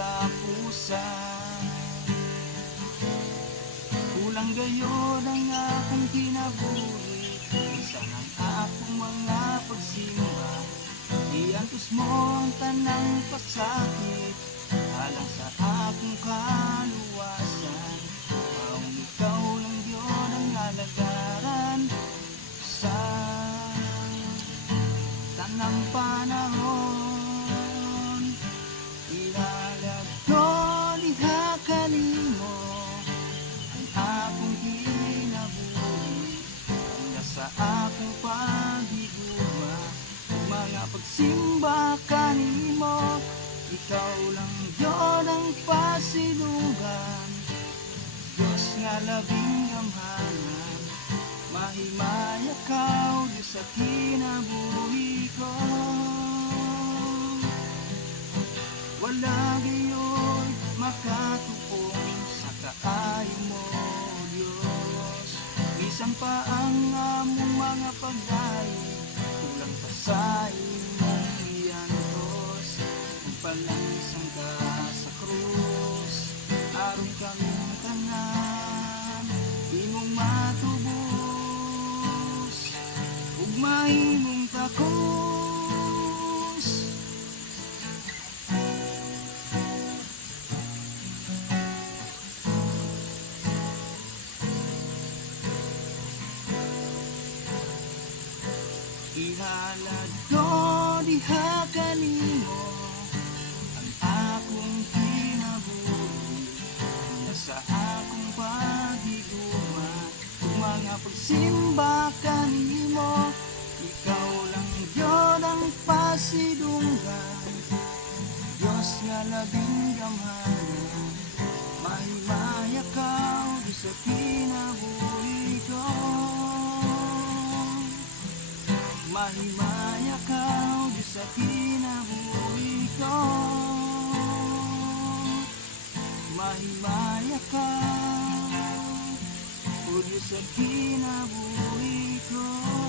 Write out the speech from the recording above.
katapusan. Kulang gayon ang akong kinabuhi, minsan ang akong mga pagsimba. Iantos mo ang tanang pasakit, alang sa akong kaluwasan. Maong ikaw lang yun ang alagaran sa tanang panahon. Ilalagno diha kanimo ang akong kinabuhi, hanggang sa akong paghigugma, mga pagsimba kanimo. Ikaw lang yun ang pasilungan, Diyos nga labing gamhanan. Mahimaya ka, Diyos sa kinabuhi ko. Wala gayon makatuong sa kaayo mo, Diyos. Bisan pa ang among mga pagdayo, kulang pa sa imong iyantos. Magpalansang ka sa krus, aron kaming tanan imong matubos, ug mahimong takos. Ihalad ko diha kanimo ang akong kinabuhi, nasa akong paghigugma, kung mga pagsimba kanimo. Ikaw lang yun ang pasidunggan, Diyos nga labing gamhanan. Mahimaya ka, Diyos sa kinabuhi ko. Mahimaya ka, Diyos sa kinabuhi ko. Mahimaya ka, O Diyos sa kinabuhi ko.